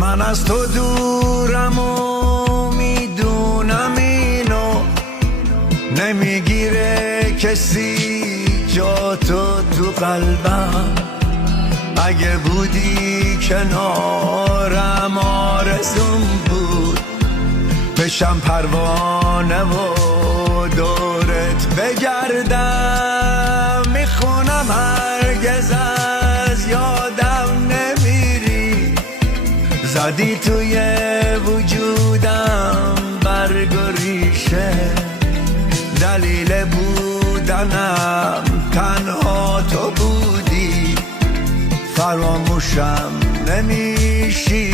من از تو دورم و میدونم اینو، نمیگیره کسی جا تو قلبم. اگه بودی کنارم آرزوم بود بشم پروانه و دورت بگردم. میخونم هرگز از یادم نمیری، زدی توی وجودم برگ و ریشه. دلیل بودنم تنها تو بودی، فراموشم نمیشی.